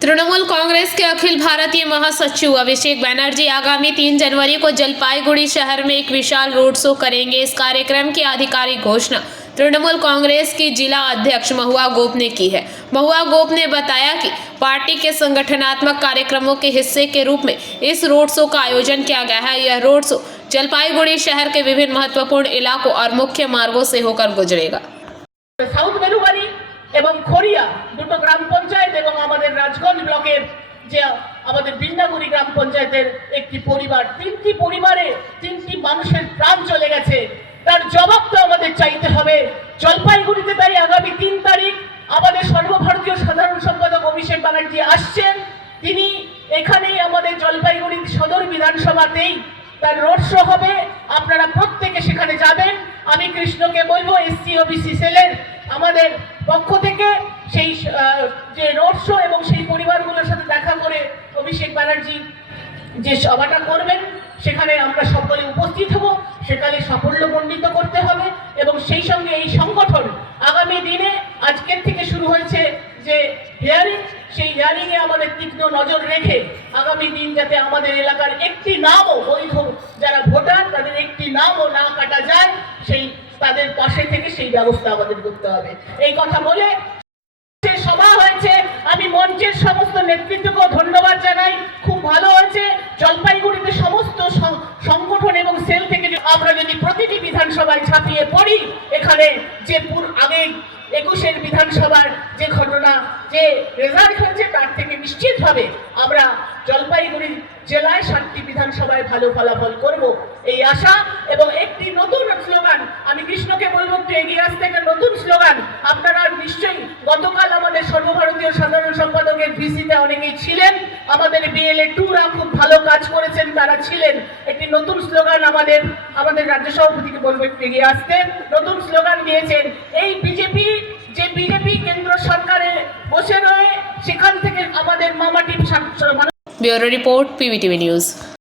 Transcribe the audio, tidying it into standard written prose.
तृणमूल कांग्रेस के अखिल भारतीय महासचिव अभिषेक बनर्जी आगामी 3 जनवरी को जलपाईगुड़ी शहर में एक विशाल रोड शो करेंगे। इस कार्यक्रम की आधिकारिक घोषणा तृणमूल कांग्रेस की जिला अध्यक्ष महुआ गोप ने की है। महुआ गोप ने बताया कि पार्टी के संगठनात्मक कार्यक्रमों के हिस्से के रूप में इस रोड शो का आयोजन किया गया है। यह रोड शो जलपाईगुड़ी शहर के विभिन्न महत्वपूर्ण इलाकों और मुख्य मार्गों से होकर गुजरेगा। এবং খড়িয়া দুটো গ্রাম পঞ্চায়েত এবং আমাদের রাজগঞ্জ ব্লকের যে আমাদের বিন্নাগুড়ি গ্রাম পঞ্চায়েতের একটি পরিবার, তিনটি পরিবারে তিনটি মানুষের প্রাণ চলে গেছে। তার জবাব তো আমাদের চাইতে হবে। জলপাইগুড়িতে তাই আগামী 3 তারিখ আমাদের সর্বভারতীয় সাধারণ সম্পাদক অভিষেক ব্যানার্জি আসছেন। তিনি এখানেই আমাদের জলপাইগুড়ি সদর বিধানসভাতেই তার রোড শো হবে। আপনারা প্রত্যেকে সেখানে যাবেন। আমি কৃষ্ণকে বলবো এসসি ওবিসি সেলের আমাদের পক্ষ থেকে সেই যে রোড শো এবং সেই পরিবারগুলোর সাথে দেখা করে অভিষেক ব্যানার্জি যে সভাটা করবেন সেখানে আমরা সকলে উপস্থিত হব। সেখানে সাফল্যমণ্ডিত করতে হবে এবং সেই সঙ্গে এই সংগঠন আগামী দিনে আজকের থেকে শুরু হয়েছে যে হিয়ারিং, সেই হিয়ারিংয়ে আমাদের তীক্ষ্ণ নজর রেখে আগামী দিন যাতে আমাদের এলাকার একটি নামও বৈধ যারা ভোটার তাদের একটি নামও না কাটা যায়, সেই তাদের পাশে থেকে সেই ব্যবস্থা আমাদের করতে হবে। এই কথা বলে সভা হয়েছে, আমি মঞ্চের সমস্ত নেতৃত্বকে ধন্যবাদ জানাই। খুব ভালো হয়েছে। জলপাইগুড়িতে সমস্ত সংগঠন এবং সেল থেকে আমরা যদি প্রতিটি বিধানসভায় ছাপিয়ে পড়ি, এখানে যে আগে 21-এর বিধানসভার যে ঘটনা যে রেজাল্ট হয়েছে তার থেকে নিশ্চিতভাবে আমরা জলপাইগুড়ি জেলায় 7টি বিধানসভায় ভালো ফলাফল করব এই আশা এবং একটি নতুন স্লোগান আমি কৃষ্ণকে বলবো একটু এগিয়ে আসতে। একটা নতুন স্লোগান আপনারা নিশ্চয়ই গতকাল আমাদের সর্বভারতীয় সাধারণ সম্পাদকের ভিসিতে অনেকেই ছিলেন, আমাদের বিএলএ 2রা খুব ভালো কাজ করেছেন, তারা ছিলেন। একটি নতুন স্লোগান আমাদের রাজ্য সভাপতিকে বলবো একটু এগিয়ে আসতে। নতুন স্লোগান দিয়েছেন এই বিজেপি কেন্দ্র সরকারে বসে রয়ে সেখান থেকে আমাদের মামাটি। Bureau report PVTV news.